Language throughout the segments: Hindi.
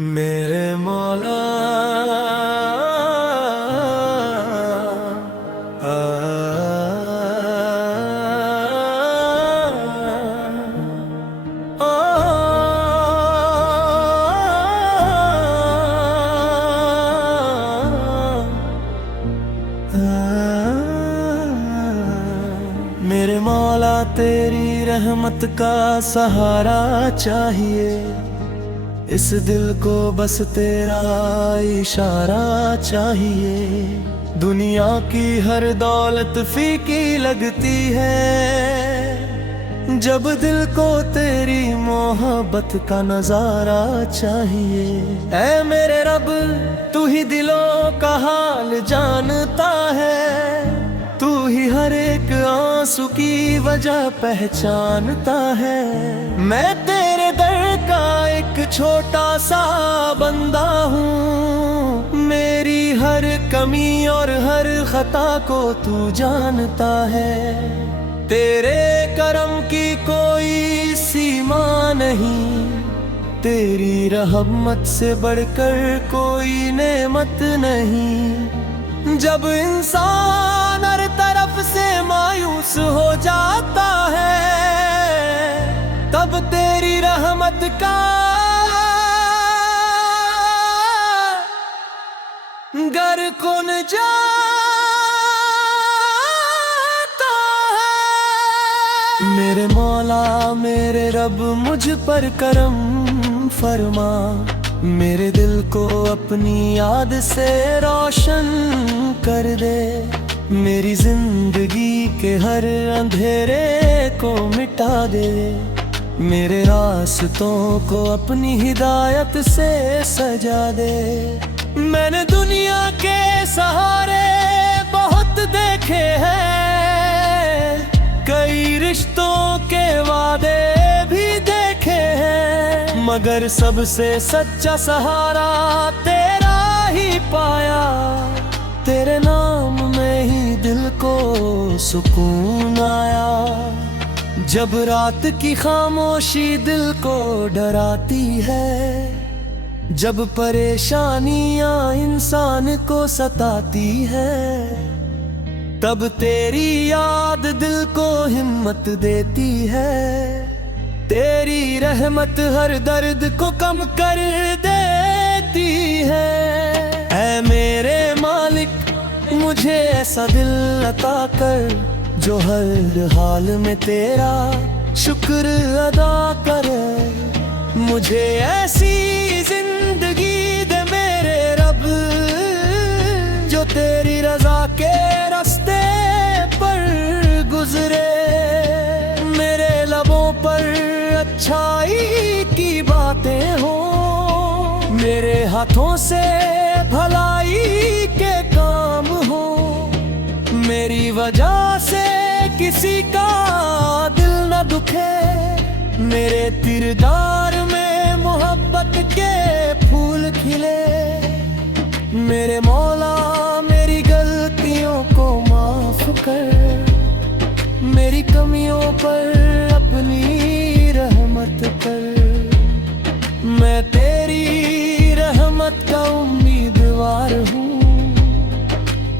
मेरे मौला मेरे मौला तेरी रहमत का सहारा चाहिए। इस दिल को बस तेरा इशारा चाहिए। दुनिया की हर दौलत फीकी लगती है जब दिल को तेरी मोहब्बत का नजारा चाहिए। ऐ मेरे रब तू ही दिलों का हाल जानता है, तू ही हर एक आंसू की वजह पहचानता है। मैं तेरे दर का एक छोटा सा बंदा हूँ, मेरी हर कमी और हर खता को तू जानता है। तेरे करम की कोई सीमा नहीं, तेरी रहमत से बढ़कर कोई नेमत नहीं। जब इंसान हर तरफ से मायूस हो जाता है, तब तेरी रहमत का घर कौन जाता है। मेरे मौला मेरे रब मुझ पर करम फरमा, मेरे दिल को अपनी याद से रोशन कर दे। मेरी जिंदगी के हर अंधेरे को मिटा दे, मेरे रास्तों को अपनी हिदायत से सजा दे। मैंने दुनिया के सहारे बहुत देखे हैं, कई रिश्तों के वादे भी देखे हैं, मगर सबसे सच्चा सहारा तेरा ही पाया। तेरे नाम में ही दिल को सुकून आया। जब रात की खामोशी दिल को डराती है, जब परेशानियां इंसान को सताती है, तब तेरी याद दिल को हिम्मत देती है। तेरी रहमत हर दर्द को कम कर देती है। ऐ मेरे मालिक मुझे ऐसा दिल अता कर, जो हर हाल में तेरा शुक्र अदा करे। मुझे ऐसी जिंदगी दे मेरे रब, जो तेरी रजा के रास्ते पर गुजरे। मेरे लबों पर अच्छाई की बातें हो, मेरे हाथों से भलाई के काम हो। मेरी वजह से किसी का दिल न दुखे, मेरे किरदार में मोहब्बत के फूल खिले। मेरे मौला मेरी गलतियों को माफ कर, मेरी कमियों पर अपनी रहमत कर। मैं तेरी रहमत का उम्मीदवार हूँ,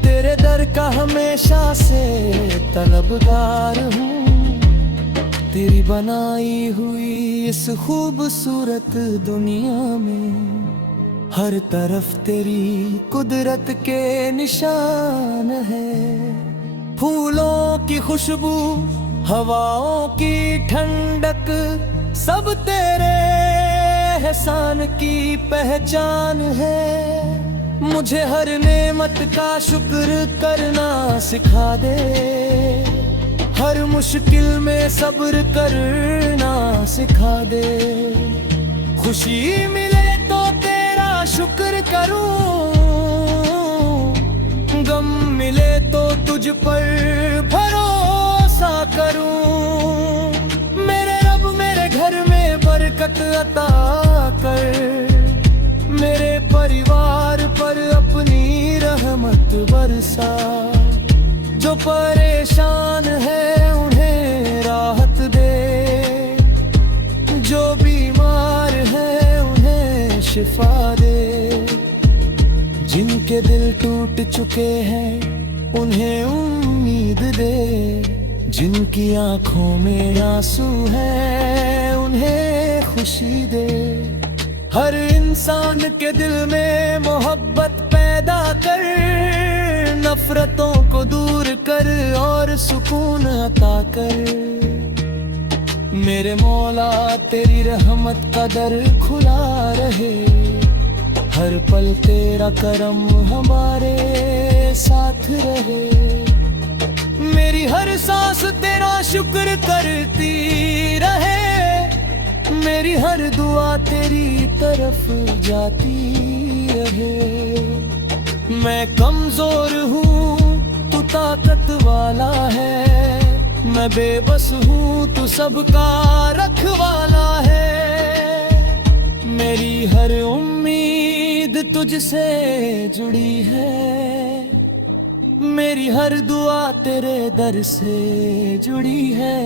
तेरे दर का हमेशा से तलबगार हूँ। तेरी बनाई हुई इस खूबसूरत दुनिया में हर तरफ तेरी कुदरत के निशान है। फूलों की खुशबू, हवाओं की ठंडक, सब तेरे एहसान की पहचान है। मुझे हर नेमत का शुक्र करना सिखा दे, हर मुश्किल में सब्र करना सिखा दे। खुशी मिले तो तेरा शुक्र करूं, गम मिले तो तुझ पर भरोसा करूं। मेरे रब मेरे घर में बरकत अता कर, मेरे परिवार पर अपनी रहमत बरसा। जो परेशान है उन्हें राहत दे, जो बीमार है उन्हें शिफा दे। जिनके दिल टूट चुके हैं उन्हें उम्मीद दे। जिनकी आंखों में आंसू है उन्हें खुशी दे। हर इंसान के दिल में मोहब्बत पैदा कर, नफरतों को दूर कर और सुकून अता कर। मेरे मौला तेरी रहमत का दर खुला रहे, हर पल तेरा करम हमारे साथ रहे। मेरी हर सांस तेरा शुक्र करती रहे, मेरी हर दुआ तेरी तरफ जाती रहे। मैं कमजोर हूँ तू ताकत वाला है, मैं बेबस हूँ तू सबका रखवाला है। मेरी हर उम्मीद तुझसे जुड़ी है, मेरी हर दुआ तेरे दर से जुड़ी है।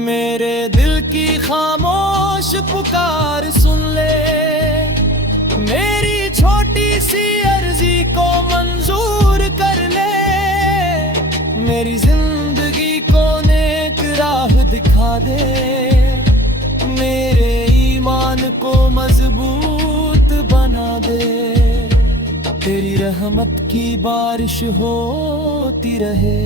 मेरे दिल की खामोश पुकार सुन ले, मेरी छोटी सी अर्जी को मंजूर कर ले। मेरी जिंदगी को नेक राह दिखा दे, मेरे ईमान को मजबूत बना दे। तेरी रहमत की बारिश होती रहे,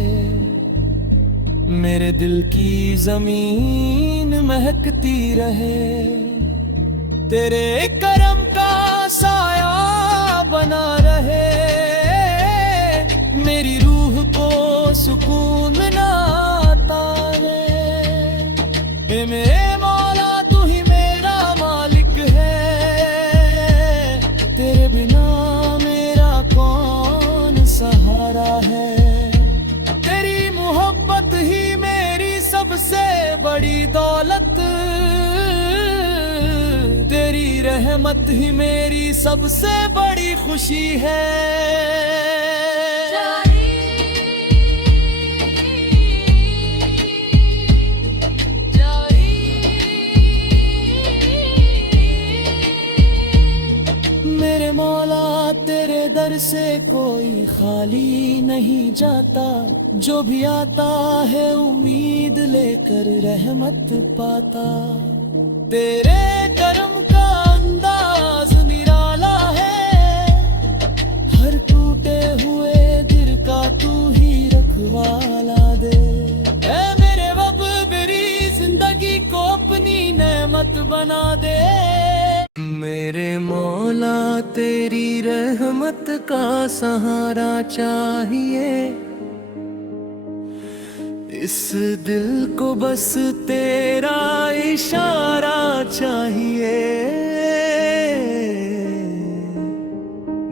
मेरे दिल की जमीन महकती रहे। तेरे करम का साया बना रहे, मेरी रूह को सुकून नाता रहे। ए मेरे मौला तू ही मेरा मालिक है, तेरे बिना मेरा कौन सहारा है। तेरी मोहब्बत ही मेरी सबसे बड़ी दौलत, तेरी रहमत ही मेरी सबसे बड़ी खुशी है। मेरे मौला तेरे दर से कोई खाली नहीं जाता, जो भी आता है उम्मीद लेकर रहमत पाता। तेरे करम का अंदाज निराला है, हर टूटे हुए दिल का तू ही रखवाला दे। ऐ मेरे रब मेरी जिंदगी को अपनी नेमत बना दे। मेरे मौला तेरी रहमत का सहारा चाहिए, इस दिल को बस तेरा इशारा चाहिए।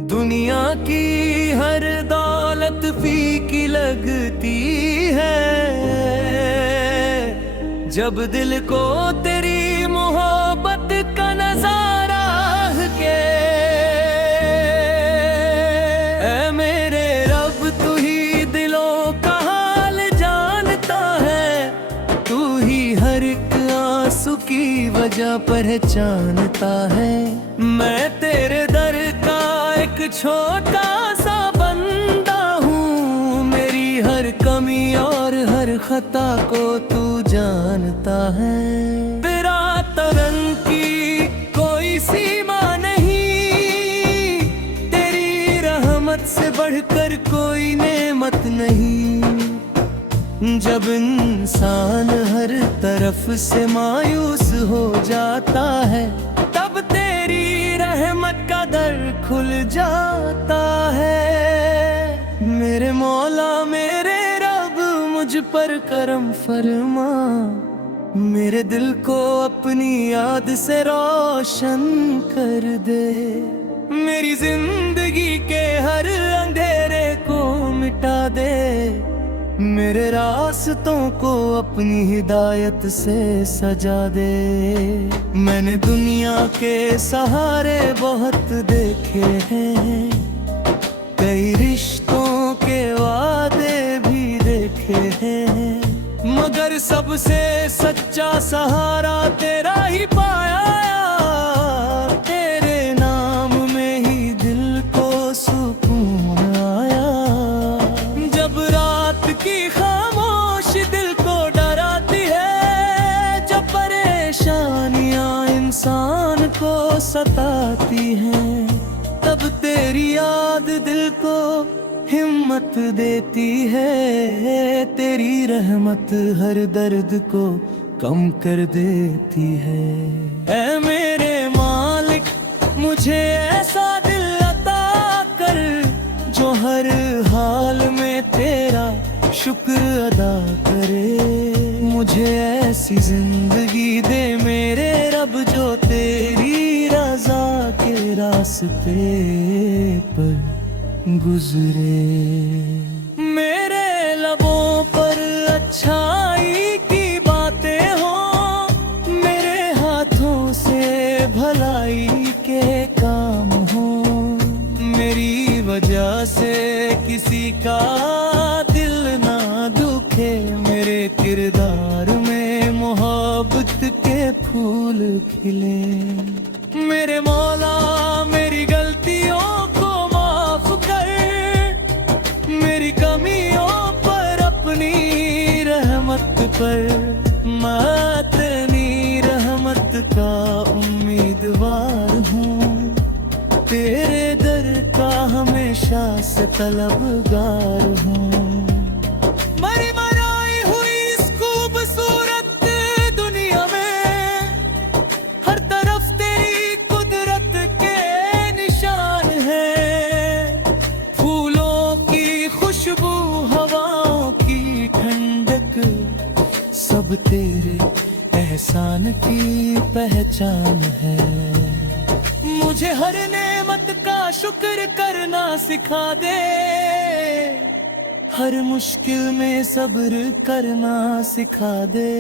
दुनिया की हर दौलत फीकी लगती है, जब दिल को तेरी मोहब्बत का नजारा के। ऐ मेरे रब तू ही दिलों का हाल जानता है, तू ही हर एक आंसू की वजह पहचानता है। मैं तेरे दर का एक छोटा सा बंदा हूँ, मेरी हर कमी और हर खता को तू जानता है। तेरा तरन की कोई सीमा नहीं, तेरी रहमत से बढ़कर कोई नेमत नहीं। जब इंसान हर तरफ से मायूस हो जाता है, तब तेरी रहमत का दर खुल जाता है। मेरे मौला मेरे रब मुझ पर करम फरमा, मेरे दिल को अपनी याद से रोशन कर दे। मेरी जिंदगी के हर अंधेरे को मिटा दे, मेरे रास्तों को अपनी हिदायत से सजा दे। मैंने दुनिया के सहारे बहुत देखे हैं, कई रिश्तों के वादे भी देखे हैं, मगर सबसे सच्चा सहारा तेरा ही पाया यार। को सताती हैं, तब तेरी याद दिल को हिम्मत देती है। तेरी रहमत हर दर्द को कम कर देती है। ऐ मेरे मालिक, मुझे ऐसा दिल अता कर जो हर हाल में तेरा शुक्र अदा करे। मुझे ऐसी जिंदगी दे मेरे रब जो तेरी रज़ा के रास्ते पर गुजरे। मेरे लबों पर अच्छाई की बातें हो, मेरे हाथों से भलाई के काम हो। मेरी वजह से किसी का दिल ना दुखे, मेरे किरदार में मोहब्बत के फूल खिले। मेरे मौला मेरी गलतियों को माफ कर, मेरी कमियों पर अपनी रहमत पर। मैं तेरी रहमत का उम्मीदवार हूँ, तेरे दर का हमेशा से तलबगार हूँ। मरी मराई हुई इस खूबसूरत दुनिया में हर तरफ तेरी कुदरत के निशान है। फूलों की खुशबू, हवाओं की ठंडक, सब तेरे एहसान की पहचान है। मुझे हर नेमत का शुक्र करना सिखा दे, हर मुश्किल में सब्र करना सिखा दे।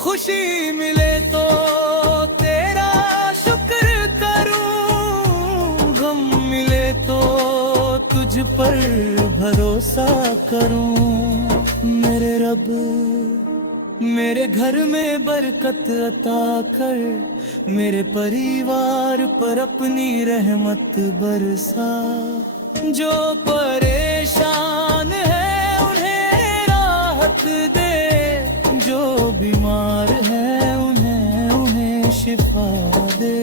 खुशी मिले तो तेरा शुक्र करूं, गम मिले तो तुझ पर भरोसा करूं। मेरे रब मेरे घर में बरकत अता कर, मेरे परिवार पर अपनी रहमत बरसा। जो परेशान है उन्हें राहत दे, जो बीमार है उन्हें शिफा दे।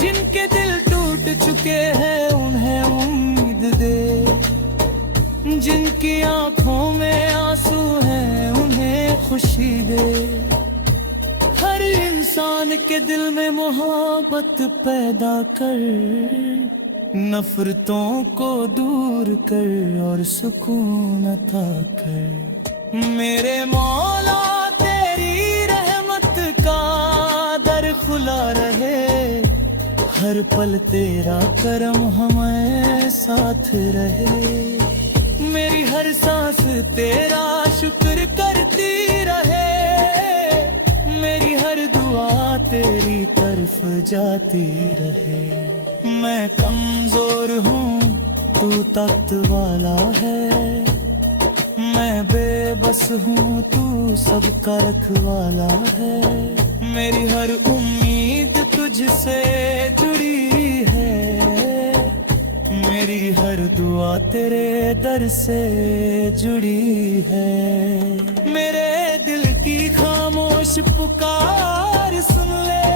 जिनके दिल टूट चुके हैं उन्हें उम्मीद दे, जिनकी आंखों में आंसू हैं उन्हें खुशी दे। हर इंसान के दिल में मोहब्बत पैदा कर, नफरतों को दूर कर और सुकून अता कर। मेरे मौला तेरी रहमत का दर खुला रहे, हर पल तेरा करम हमें साथ रहे। मेरी हर सांस तेरा शुक्र करती रहे, मेरी हर दुआ तेरी तरफ जाती रहे। मैं कमजोर हूँ तू ताकत वाला है, मैं बेबस हूँ तू सबका रखवाला है। मेरी हर उम्मीद तुझसे जुड़ी है, मेरी हर दुआ तेरे दर से जुड़ी है। मेरे दिल की खामोश पुकार सुन ले,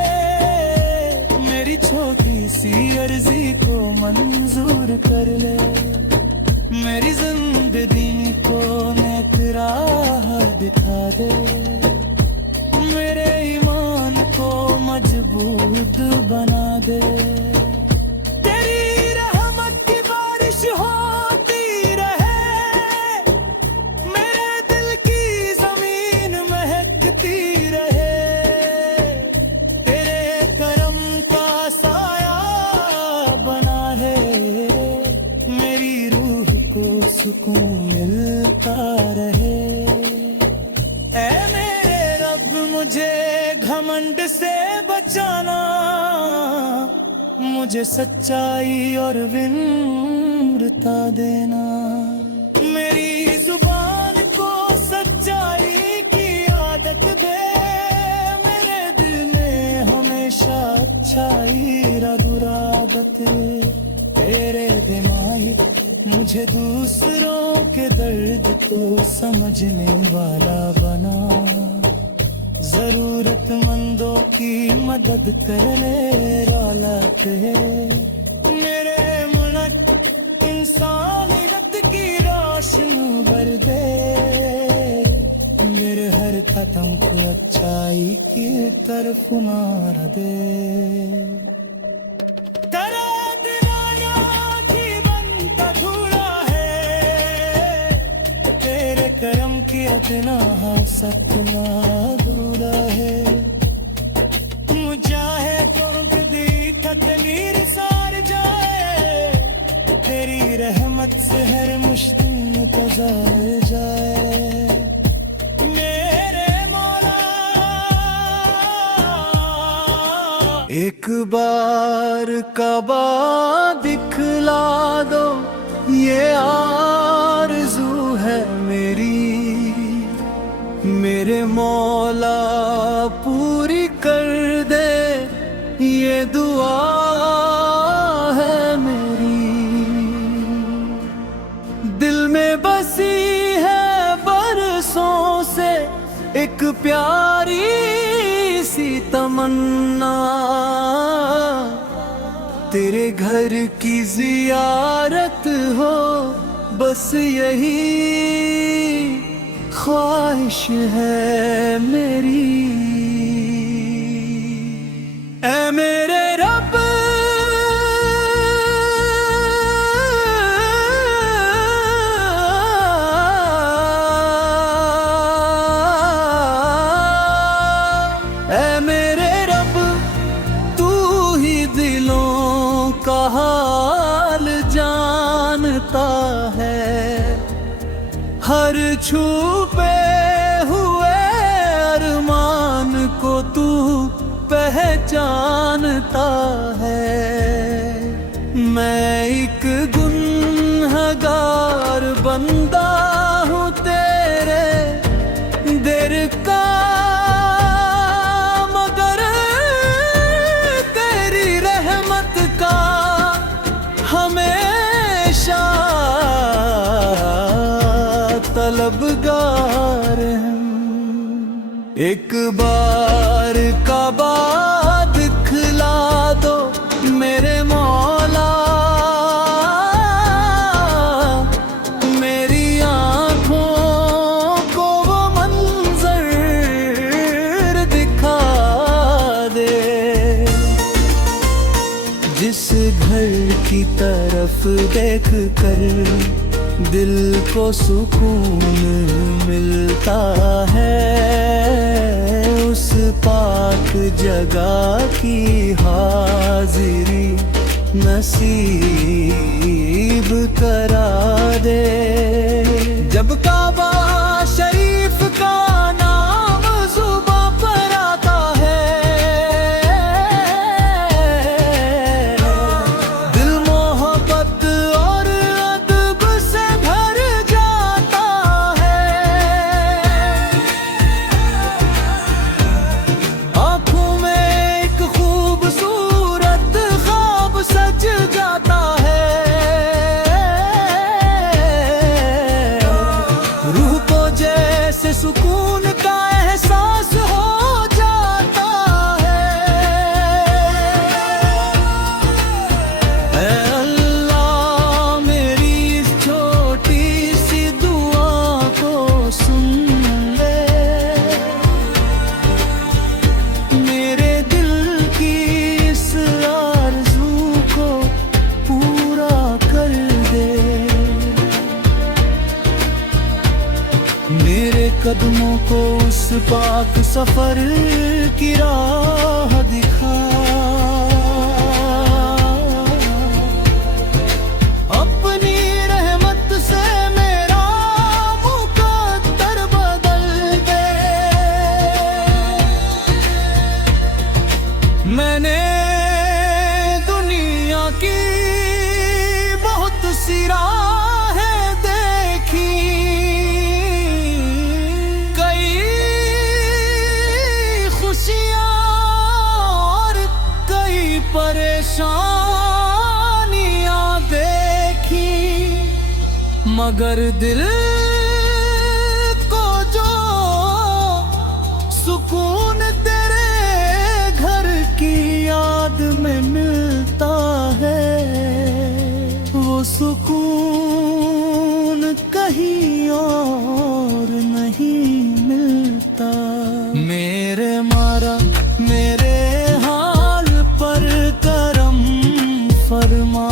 मेरी छोटी सी अर्जी को मंजूर कर ले। मेरी जिंदगी को नेक राह दिखा दे, मेरे ईमान को मजबूत बना दे। होती रहे, मेरे दिल की जमीन महकती रहे, तेरे करम का साया बना है, मेरी रूह को सुकून मिलता रहे। ऐ मेरे रब मुझे घमंड से बचाना, मुझे सच्चाई और विनम्रता देना। मेरी जुबान को सच्चाई की आदत दे, मेरे दिल में हमेशा अच्छाई रदुरादत। तेरे दिमाग मुझे दूसरों के दर्द को समझने वाला बना, जरूरतमंदों की मदद करने रौलत है मेरे मुल्क इंसानियत की रोशन भर दे मेरे हर कदम को अच्छाई की तरफ मार दे तेरा दीवाना जीवन का धूला है तेरे करम की अदना सपना अधूरा है मुझे को दी तकदीर सार जाए तेरी रहमत से हर मुश्किल गुजार जाए मेरे मौला एक बार कबा दिखला दो ये आरज़ू है मेरी मेरे मौला पूरी कर दे ये दुआ है मेरी दिल में बसी है बरसों से एक प्यारी सी तमन्ना तेरे घर की जियारत हो बस यही ख्वाहिश है मेरी ऐ मेरे रब ऐ मेरे रब तू ही दिलों का हाल जानता है हर छुपे हुए अरमान को तू पहचानता है मैं एक गुनहगार बंदा हूँ तेरे दर का मगर तेरी रहमत का हमेशा तलबगार हैं एक बार का बाद दिखला दो मेरे मौला मेरी आँखों को वो मंजर दिखा दे जिस घर की तरफ देख कर दिल को सुकून मिलता है उस पाक जगह की हाजिरी नसीब करा दे जब काबा शरीफ का नाम जुबां पर आता है दिल मोहब्बत और अदब से भर जाता है आँखों में एक खूबसूरत ख्वाब सज जाता है रूह को जैसे सुकून का एहसास हो जाता है ऐ अल्लाह मेरी इस छोटी सी दुआ को सुन ले मेरे दिल की इस आरज़ू को पूरा कर दे मेरे कदमों को उस पाक सफर की राह दिखा अपनी रहमत से मेरा मुकद्दर बदल दे मैंने दुनिया की बहुत सी राहें देखी कई खुशियाँ और कई परेशानियाँ देखी मगर दिल को जो सुकून सुकून कहीं और नहीं मिलता। मेरे मारा मेरे हाल पर करम फरमा,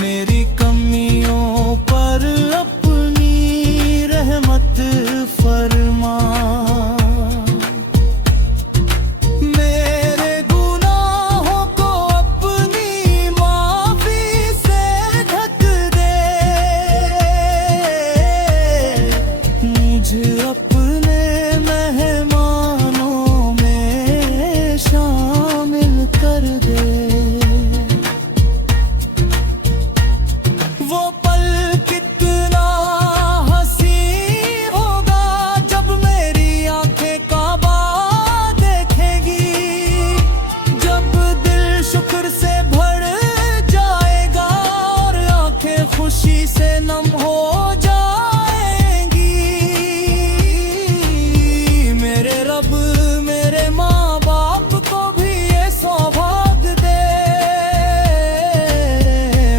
मेरी कमियों पर अपनी रहमत फरमा। मेरे गुनाहों को अपनी माफी से ढक दे, मुझे अपने मेहमानों में शामिल कर दे। वो पल कितना हंसी होगा जब मेरी आंखें काबा देखेगी, जब दिल शुक्र से भर जाएगा और आंखें खुशी से नम हो जाएंगी। मेरे रब मेरे माँ बाप को भी ये सौभाग्य दे,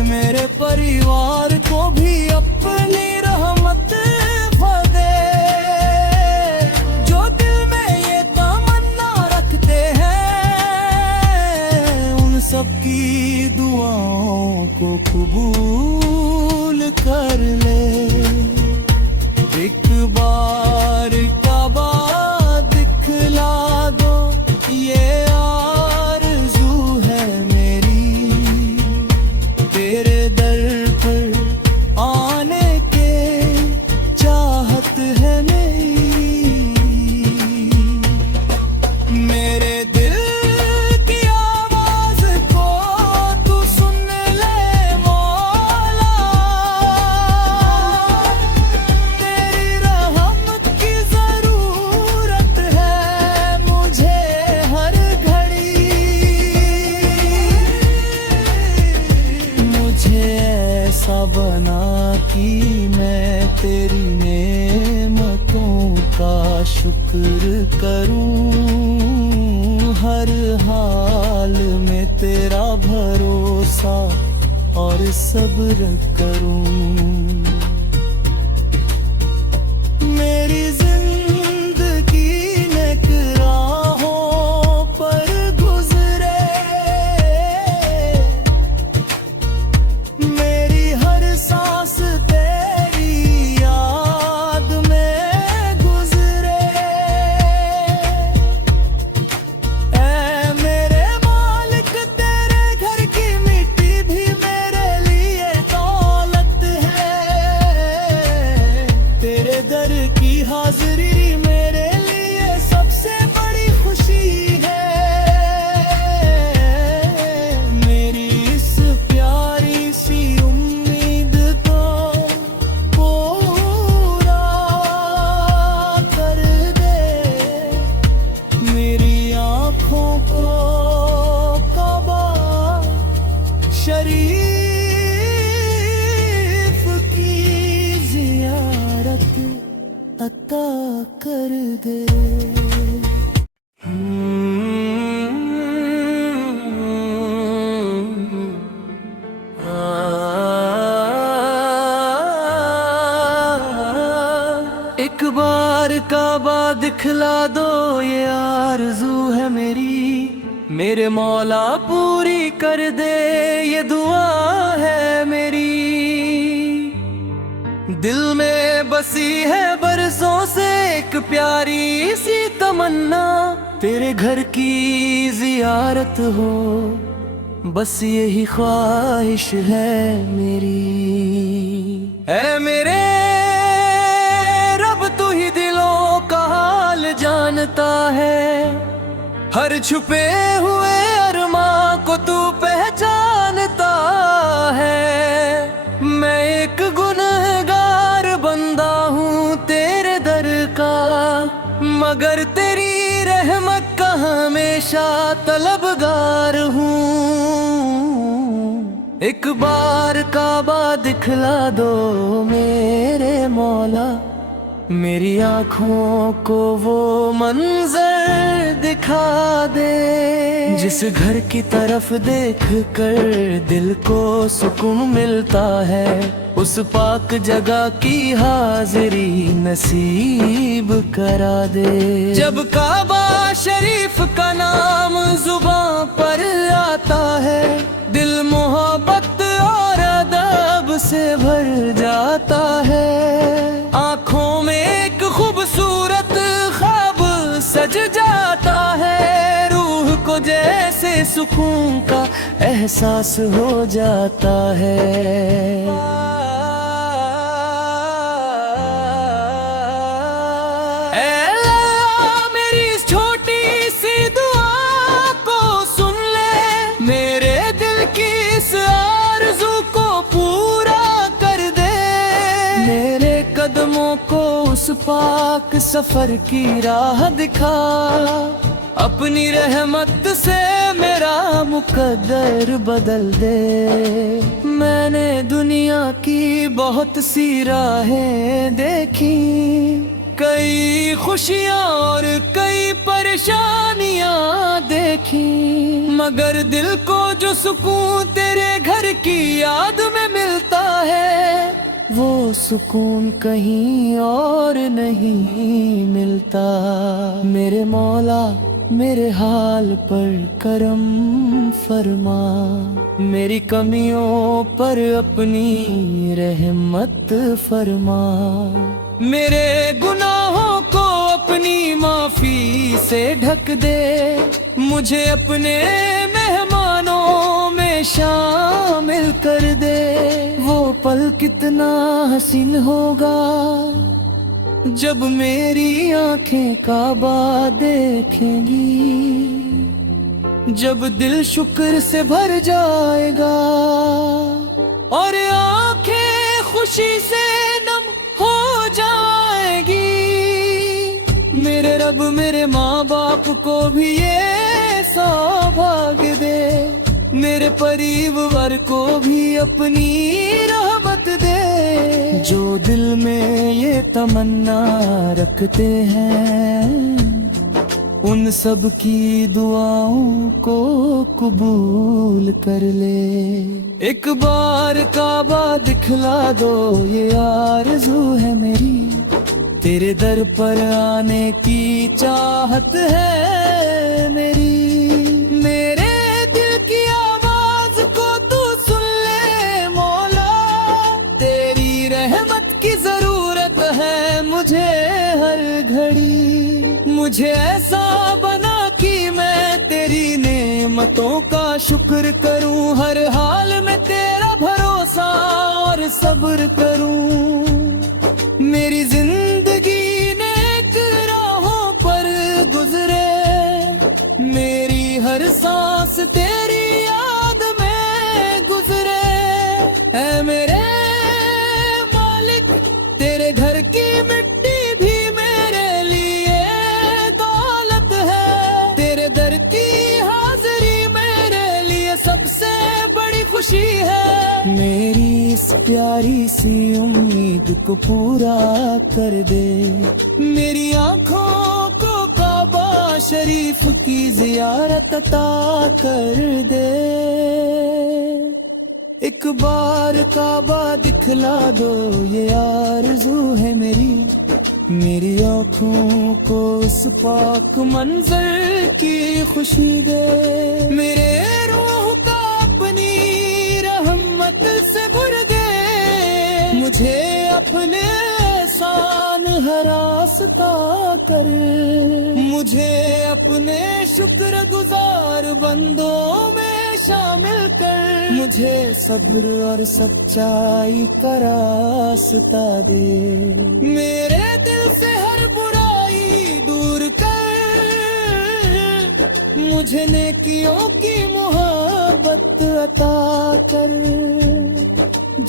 मेरे परिवार को भी अपनी रहमत दे। जो दिल में ये तमन्ना रखते हैं उन सबकी दुआओं को कबूल कर ले। एक बार काबा दिखला दो, ये आरज़ू है मेरी, तेरे दर पर आने के चाहत है मेरी। मेरे दिल की आवाज को तू सुन ले मौला, तेरी रहमत की जरूरत है मुझे हर घड़ी। मुझे ऐसा बना कि मैं तेरी नेमतों का शुक्र करूं, हर हाल में तेरा भरोसा और सब्र करूं। मेरी जिंदगी नेक राहों पर गुजरे, मेरी हर सांस तेरी याद में गुजरे। ऐ मेरे मालिक तेरे घर की मिट्टी भी मेरे लिए दौलत है, तेरे दर की हाजिरी मेरे लिए सबसे बड़ी खुशी है। मेरी इस प्यारी सी उम्मीद को पूरा कर दे, मेरी आँखों को काबा शरीफ की जियारत अता कर दे। एक बार काबा दिखला दो, ये आरज़ू है मेरी, मेरे मौला पूरी कर दे, ये दुआ है मेरी। दिल में बसी है बरसों से एक प्यारी सी तमन्ना, तेरे घर की जियारत हो, बस यही ख्वाहिश है मेरी। ऐ मेरे रब तू ही दिलों का हाल जानता है, हर छुपे हुए अरमां को तू पहचानता है। मैं एक गुनहगार बंदा हूँ तेरे दर का, मगर तेरी रहमत का हमेशा तलबगार हूँ। एक बार काबा दिखला दो मेरे मौला, मेरी आँखों को वो मंजर दिखा दे जिस घर की तरफ देख कर दिल को सुकून मिलता है, उस पाक जगह की हाजिरी नसीब करा दे। जब काबा शरीफ का नाम जुबां पर आता है, दिल मोहब्बत और अदब से भर जाता है। आँखों में एक खूबसूरत ख्वाब सज जाता है, रूह को जैसे सुकून का एहसास हो जाता है। कदमों को उस पाक सफर की राह दिखा, अपनी रहमत से मेरा मुकद्दर बदल दे। मैंने दुनिया की बहुत सी राहें देखी, कई खुशियाँ और कई परेशानियाँ देखी, मगर दिल को जो सुकून तेरे घर की याद में मिलता है, वो सुकून कहीं और नहीं मिलता। मेरे मौला मेरे हाल पर करम फरमा, मेरी कमियों पर अपनी रहमत फरमा। मेरे गुनाहों को अपनी माफी से ढक दे, मुझे अपने मेहमानों में शामिल कर दे। वो पल कितना हसीन होगा जब मेरी आंखें काबा देखेंगी, जब दिल शुक्र से भर जाएगा और आंखें खुशी से नम हो जाएगी। मेरे रब मेरे माँ बाप को भी ये सौभाग्य दे, मेरे परिवार को भी अपनी रहमत दे। जो दिल में ये तमन्ना रखते हैं, उन सब की दुआओं को कबूल कर ले। एक बार काबा दिखला दो ये आरज़ू है मेरी, तेरे दर पर आने की चाहत है मेरी। मेरे दिल की आवाज को तू सुन ले मौला, तेरी रहमत की जरूरत है मुझे हर घड़ी। मुझे ऐसा बना कि मैं तेरी नेमतों का शुक्र करूं, हर हाल में तेरा भरोसा और सब्र करूं। मेरी जिंदगी नेक राहों पर गुजरे, मेरी हर सांस तेरी याद में गुजरे। ऐ मेरे मालिक तेरे घर की मिट्टी भी मेरे लिए दौलत है, तेरे दर की हाजिरी मेरे लिए सबसे बड़ी खुशी है। मेरी इस प्यारी सी उम्मीद को पूरा कर दे, मेरी आँखों को काबा शरीफ की जियारत अता कर दे। एक बार काबा दिखला दो ये आरज़ू है मेरी, मेरी आँखों को उस पाक मंजर की खुशी दे। मेरे रूह का अपनी रहमत से भर दे, मुझे अपने एहसान हरासता कर। मुझे अपने शुक्र गुजार बंदों में शामिल कर, मुझे सब्र और सच्चाई का रास्ता दे। मेरे दिल से हर बुराई दूर कर, मुझे नेकियों की मोहब्बत अता कर।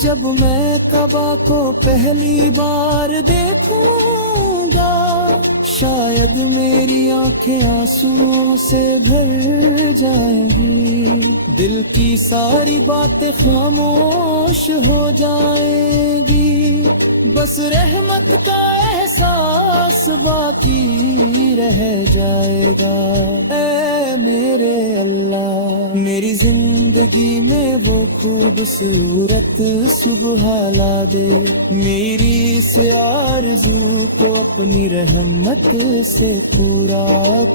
जब मैं काबा को पहली बार देखूंगा, शायद मेरी आंखें आंसुओं से भर जाएंगी, दिल की सारी बातें खामोश हो जाएंगी। बस रहमत का एहसास बाकी रह जाएगा। ऐ मेरे अल्लाह मेरी जिंदगी में वो खूबसूरत सुबह ला दे, मेरी इस आरज़ू को अपनी रहमत से पूरा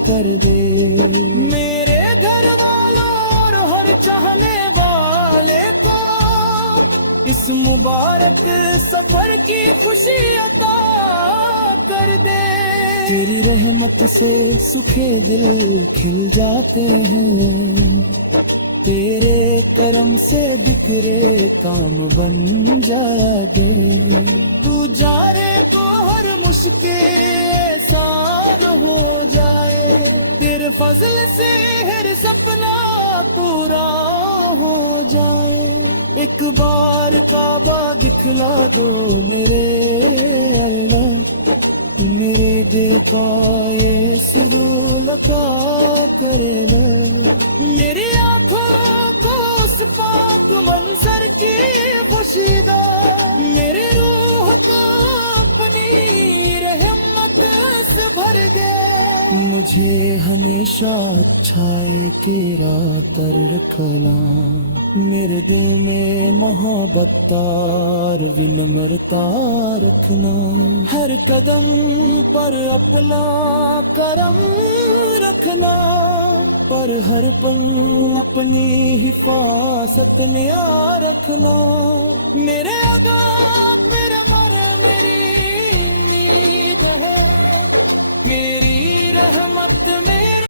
कर दे। मेरे घर वालों और हर चाहने वाले को इस मुबारक सफर की खुशी अता कर दे। तेरी रहमत से सूखे दिल खिल जाते हैं, तेरे करम से बिखरे काम बन जागे। तू जाने को हर मुश्किल आसान हो जाए, तेरे फजल से हर सपना पूरा हो जाए। एक बार काबा दिखला दो मेरे अल्लाह, मेरे दिल का ये सुरूल का करेगा। मेरी आंखों को उस पाक मंजर की खुशीदा, मेरी रूह को अपनी रहमत से भर दे। मुझे हमेशा अच्छाई की राह पर रखना, मेरे दिल में मोहब्बत और विनम्रता रखना। हर कदम पर अपना करम रखना, पर हर पल अपनी हिफाजत निगाह रखना। मेरे अदा मेरे मर मेरी उम्मीद है, मेरी